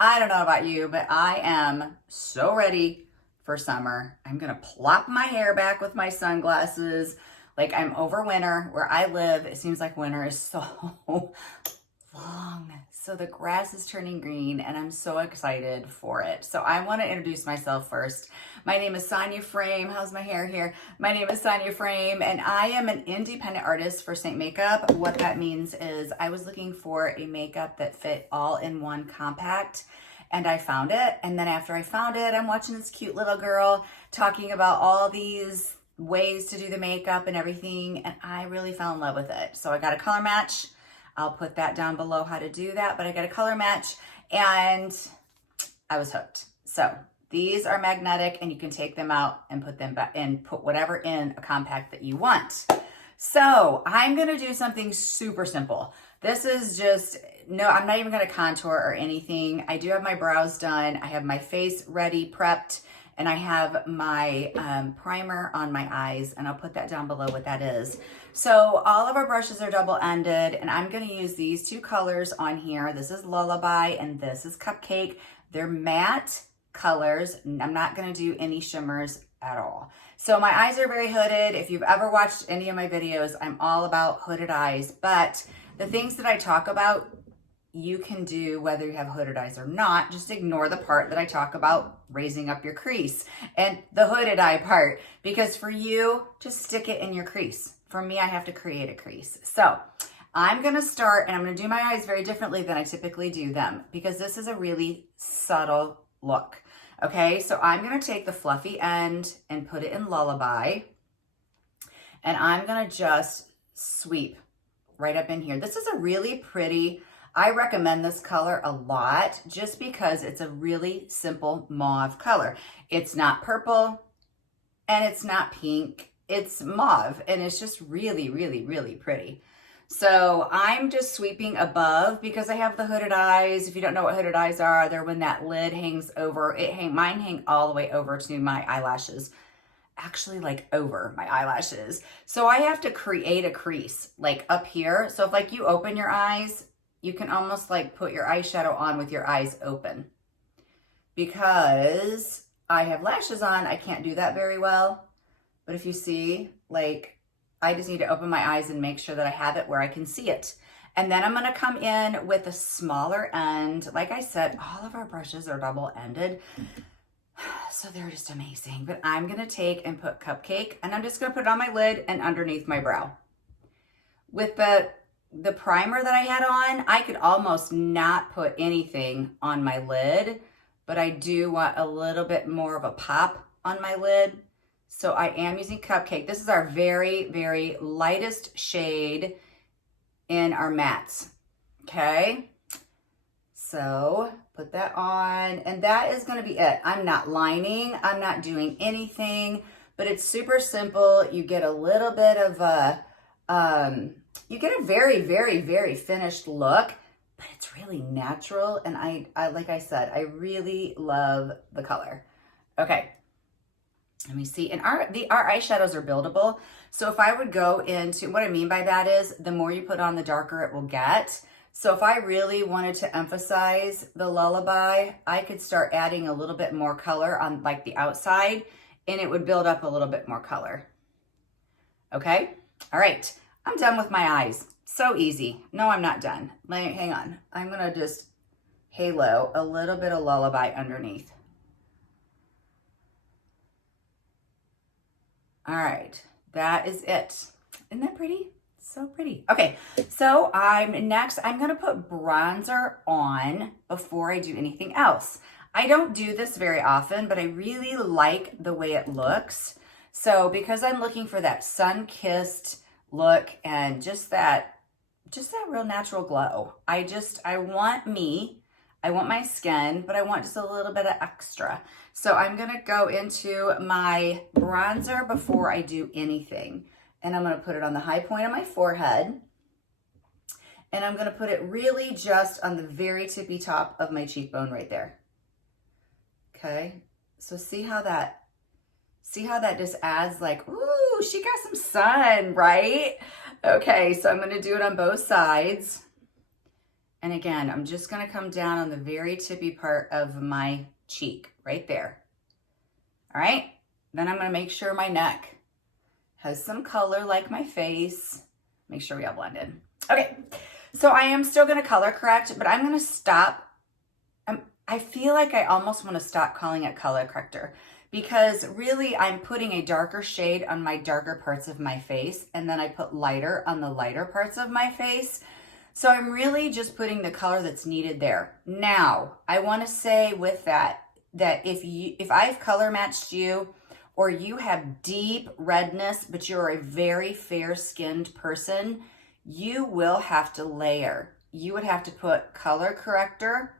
I don't know about you, but I am so ready for summer. I'm gonna plop my hair back with my sunglasses like I'm over winter. Where I live, it seems like winter is so long. So the grass is turning green and I'm so excited for it. So I want to introduce myself first. My name is Sonia Frame. How's my hair here? My name is Sonia Frame and I am an independent artist for SEINT Makeup. What that means is I was looking for a makeup that fit all in one compact and I found it. And then after I found it, I'm watching this cute little girl talking about all these ways to do the makeup and everything. And I really fell in love with it. So I got a color match. I'll put that down below how to do that, but I got a color match and I was hooked. So these are magnetic and you can take them out and put them back and put whatever in a compact that you want. So I'm gonna do something super simple. This is just, no, I'm not even gonna contour or anything. I do have my brows done. I have my face ready, prepped, and I have my primer on my eyes, and I'll put that down below what that is. So all of our brushes are double-ended, and I'm gonna use these two colors on here. This is Lullaby, and this is Cupcake. They're matte colors. I'm not gonna do any shimmers at all. So my eyes are very hooded. If you've ever watched any of my videos, I'm all about hooded eyes, but the things that I talk about, you can do whether you have hooded eyes or not. Just ignore the part that I talk about raising up your crease and the hooded eye part, because for you, just stick it in your crease. For me, I have to create a crease. So I'm gonna start and I'm gonna do my eyes very differently than I typically do them because this is a really subtle look. Okay, so I'm gonna take the fluffy end and put it in Lullaby, and I'm gonna just sweep right up in here. This is a really pretty, I recommend this color a lot just because it's a really simple mauve color. It's not purple and it's not pink. It's mauve and it's just really, really, really pretty. So I'm just sweeping above because I have the hooded eyes. If you don't know what hooded eyes are, they're when that lid hangs over. Mine hang all the way over to my eyelashes. Actually, like over my eyelashes. So I have to create a crease like up here. So if like you open your eyes, you can almost like put your eyeshadow on with your eyes open. Because I have lashes on, I can't do that very well. But if you see, like, I just need to open my eyes and make sure that I have it where I can see it. And then I'm gonna come in with a smaller end. Like I said, all of our brushes are double-ended. So they're just amazing. But I'm gonna take and put Cupcake, and I'm just gonna put it on my lid and underneath my brow. With the primer that I had on, I could almost not put anything on my lid, but I do want a little bit more of a pop on my lid. So I am using Cupcake. This is our very, very lightest shade in our mattes, okay? So put that on, and that is gonna be it. I'm not lining, I'm not doing anything, but it's super simple. You get a little bit of a, you get a very, very, very finished look, but it's really natural. And I like I said, I really love the color. Okay, let me see. And our eyeshadows are buildable. So if I would go into, what I mean by that is the more you put on, the darker it will get. So if I really wanted to emphasize the Lullaby, I could start adding a little bit more color on like the outside and it would build up a little bit more color. Okay, all right. I'm done with my eyes. So easy. No, I'm not done. Hang on. I'm gonna just halo a little bit of Lullaby underneath. All right, that is it. Isn't that pretty? So pretty. Okay, so next I'm gonna put bronzer on before I do anything else. I don't do this very often, but I really like the way it looks. So because I'm looking for that sun-kissed look and just that real natural glow. I want my skin, but I want just a little bit of extra. So I'm gonna go into my bronzer before I do anything. And I'm gonna put it on the high point of my forehead. And I'm gonna put it really just on the very tippy top of my cheekbone right there. Okay, so see how that just adds like, ooh, she got some sun, right? Okay, so I'm gonna do it on both sides. And again, I'm just gonna come down on the very tippy part of my cheek, right there. All right, then I'm gonna make sure my neck has some color like my face. Make sure we all blend in. Okay, so I am still gonna color correct, but I'm gonna stop. I feel like I almost wanna stop calling it color corrector because really I'm putting a darker shade on my darker parts of my face, and then I put lighter on the lighter parts of my face. So I'm really just putting the color that's needed there. Now, I wanna say with that if I've color matched you, or you have deep redness, but you're a very fair-skinned person, you will have to layer. You would have to put color corrector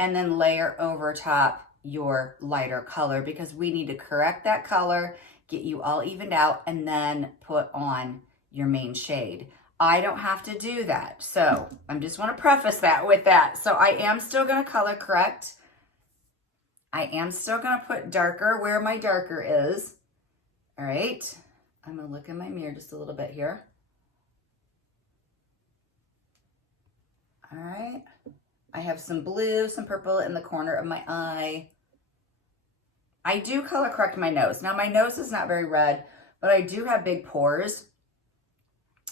and then layer over top your lighter color, because we need to correct that color, get you all evened out, and then put on your main shade. I don't have to do that. So I just want to preface that with that. So I am still going to color correct. I am still going to put darker where my darker is. All right. I'm going to look in my mirror just a little bit here. All right. I have some blue, some purple in the corner of my eye. I do color correct my nose. Now my nose is not very red, but I do have big pores.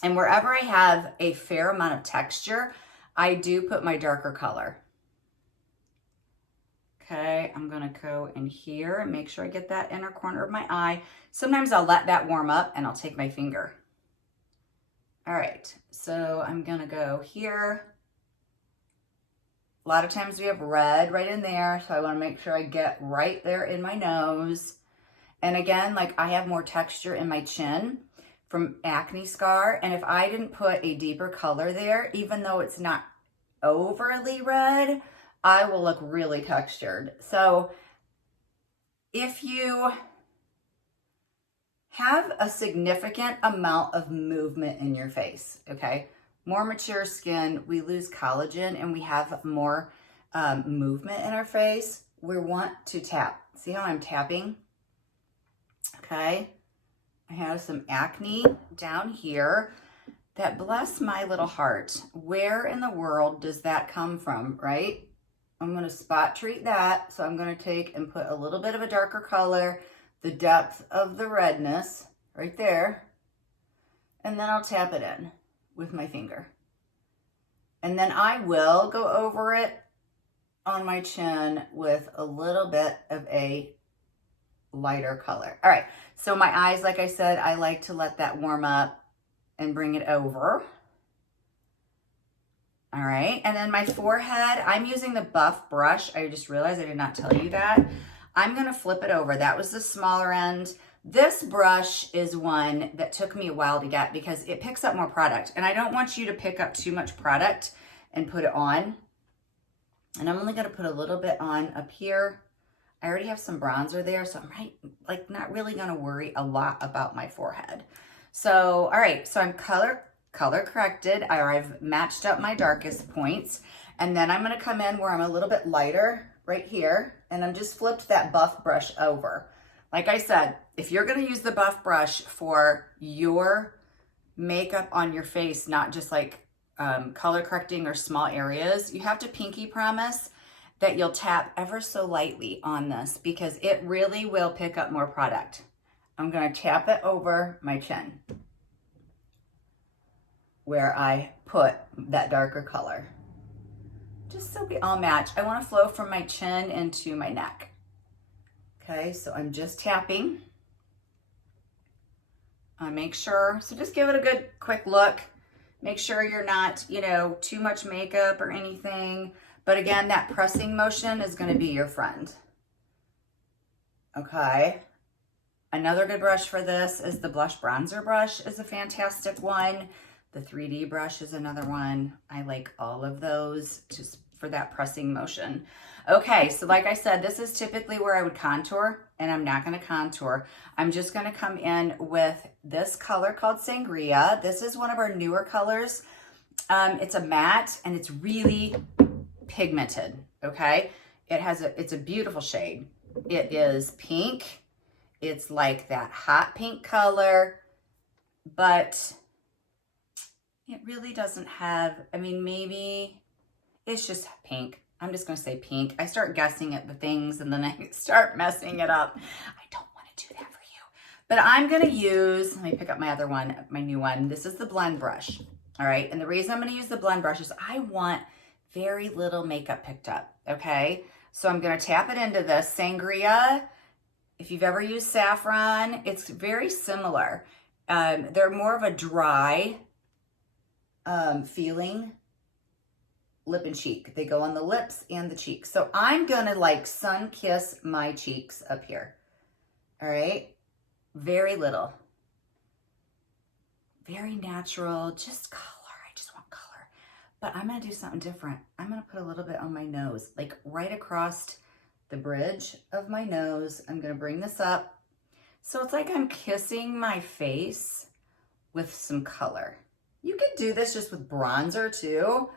And wherever I have a fair amount of texture, I do put my darker color. Okay, I'm gonna go in here and make sure I get that inner corner of my eye. Sometimes I'll let that warm up and I'll take my finger. All right, so I'm gonna go here. A lot of times we have red right in there, so I wanna make sure I get right there in my nose. And again, like I have more texture in my chin from acne scar, and if I didn't put a deeper color there, even though it's not overly red, I will look really textured. So if you have a significant amount of movement in your face, okay, more mature skin, we lose collagen and we have more movement in our face, we want to tap. See how I'm tapping? Okay, I have some acne down here that, bless my little heart, where in the world does that come from, right? I'm going to spot treat that. So I'm going to take and put a little bit of a darker color, the depth of the redness right there. And then I'll tap it in with my finger. And then I will go over it on my chin with a little bit of a lighter color. All right. So my eyes, like I said, I like to let that warm up and bring it over. All right, and then my forehead, I'm using the buff brush. I just realized I did not tell you that. I'm gonna flip it over. That was the smaller end. This brush is one that took me a while to get because it picks up more product, and I don't want you to pick up too much product and put it on. And I'm only gonna put a little bit on up here. I already have some bronzer there, so I'm not really gonna worry a lot about my forehead. So, all right, so I'm color corrected, or I've matched up my darkest points. And then I'm gonna come in where I'm a little bit lighter right here, and I'm just flipped that buff brush over. Like I said, if you're gonna use the buff brush for your makeup on your face, not just like color correcting or small areas, you have to pinky promise that you'll tap ever so lightly on this because it really will pick up more product. I'm gonna tap it over my chin where I put that darker color, just so we all match. I want to flow from my chin into my neck. Okay, so I'm just tapping. Make sure, so just give it a good quick look. Make sure you're not, too much makeup or anything. But again, that pressing motion is going to be your friend. Okay. Another good brush for this is the blush bronzer brush is a fantastic one. The 3D brush is another one. I like all of those just for that pressing motion. Okay, so like I said, this is typically where I would contour, and I'm not gonna contour. I'm just gonna come in with this color called Sangria. This is one of our newer colors. It's a matte and it's really pigmented, okay? It's a beautiful shade. It is pink. It's like that hot pink color, but it really doesn't have, maybe It's just pink. I'm just gonna say pink. I start guessing at the things and then I start messing it up. I don't wanna do that for you. But I'm gonna use, let me pick up my other one, my new one. This is the blend brush, all right? And the reason I'm gonna use the blend brush is I want very little makeup picked up, okay? So I'm gonna tap it into this Sangria. If you've ever used saffron, it's very similar. They're more of a dry feeling lip and cheek. They go on the lips and the cheeks. So I'm gonna like sun kiss my cheeks up here. All right, very little. Very natural, just color. I just want color. But I'm gonna do something different. I'm gonna put a little bit on my nose, like right across the bridge of my nose. I'm gonna bring this up. So it's like I'm kissing my face with some color. You could do this just with bronzer too,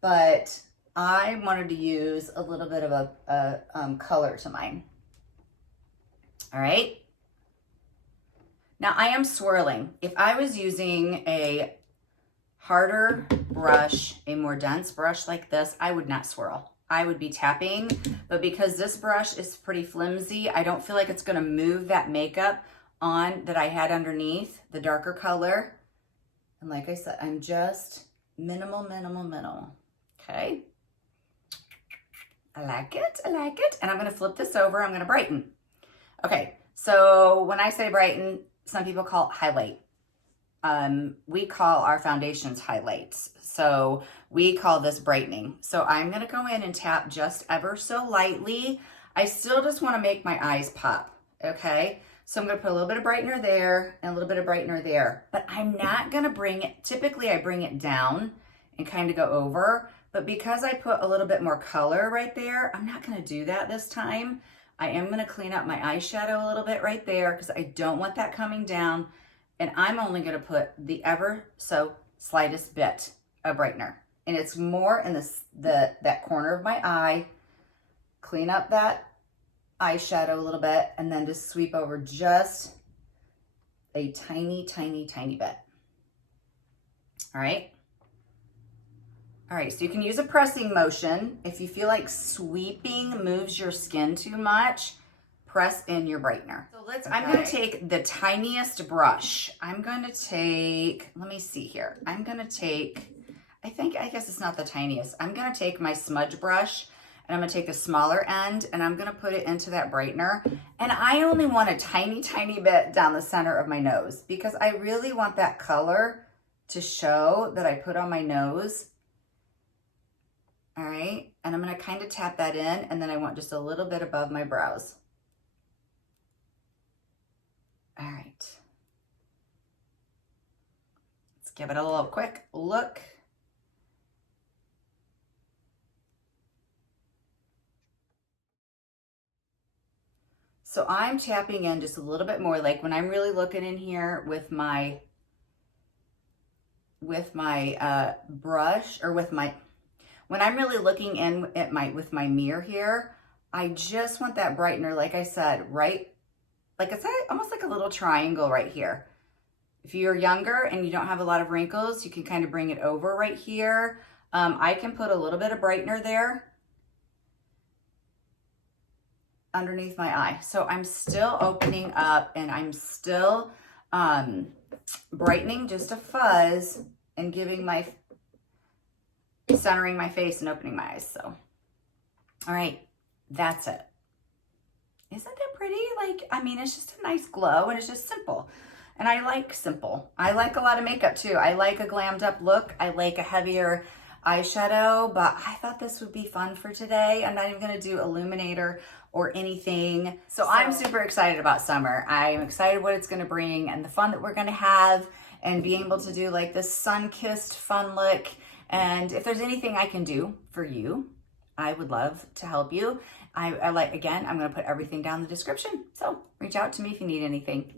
but I wanted to use a little bit of a color to mine. All right. Now I am swirling. If I was using a harder brush, a more dense brush like this, I would not swirl. I would be tapping, but because this brush is pretty flimsy, I don't feel like it's gonna move that makeup on that I had underneath, the darker color. And like I said, I'm just minimal, okay? I like it, I like it. And I'm gonna flip this over, I'm gonna brighten. Okay, so when I say brighten, some people call it highlight. We call our foundations highlights. So we call this brightening. So I'm gonna go in and tap just ever so lightly. I still just wanna make my eyes pop, okay? So I'm gonna put a little bit of brightener there and a little bit of brightener there, but I'm not gonna bring it, typically I bring it down and kind of go over, but because I put a little bit more color right there, I'm not gonna do that this time. I am gonna clean up my eyeshadow a little bit right there because I don't want that coming down. And I'm only gonna put the ever so slightest bit of brightener. And it's more in that corner of my eye. Clean up that eyeshadow a little bit and then just sweep over just a tiny bit. All right. All right, so you can use a pressing motion. If you feel like sweeping moves your skin too much, press in your brightener. So I'm gonna take the tiniest brush. I'm gonna take, let me see here. I'm gonna take, I guess it's not the tiniest. I'm gonna take my smudge brush and I'm gonna take the smaller end and I'm gonna put it into that brightener. And I only want a tiny bit down the center of my nose because I really want that color to show that I put on my nose. All right, and I'm gonna kind of tap that in and then I want just a little bit above my brows. All right. Let's give it a little quick look. So I'm tapping in just a little bit more, like when I'm really looking in here with my brush or when I'm really looking in at with my mirror here, I just want that brightener, like I said, right, like it's almost like a little triangle right here. If you're younger and you don't have a lot of wrinkles, you can kind of bring it over right here. I can put a little bit of brightener there underneath my eye. So I'm still opening up and I'm still brightening just a fuzz and giving centering my face and opening my eyes. So, all right, that's it. Isn't it pretty? Like, I mean, it's just a nice glow and it's just simple. And I like simple. I like a lot of makeup too. I like a glammed up look. I like a heavier eyeshadow, but I thought this would be fun for today. I'm not even gonna do illuminator or anything. So I'm super excited about summer. I'm excited what it's gonna bring and the fun that we're gonna have and being able to do like this sun-kissed fun look. And if there's anything I can do for you, I would love to help you. Again, I'm gonna put everything down in the description. So reach out to me if you need anything.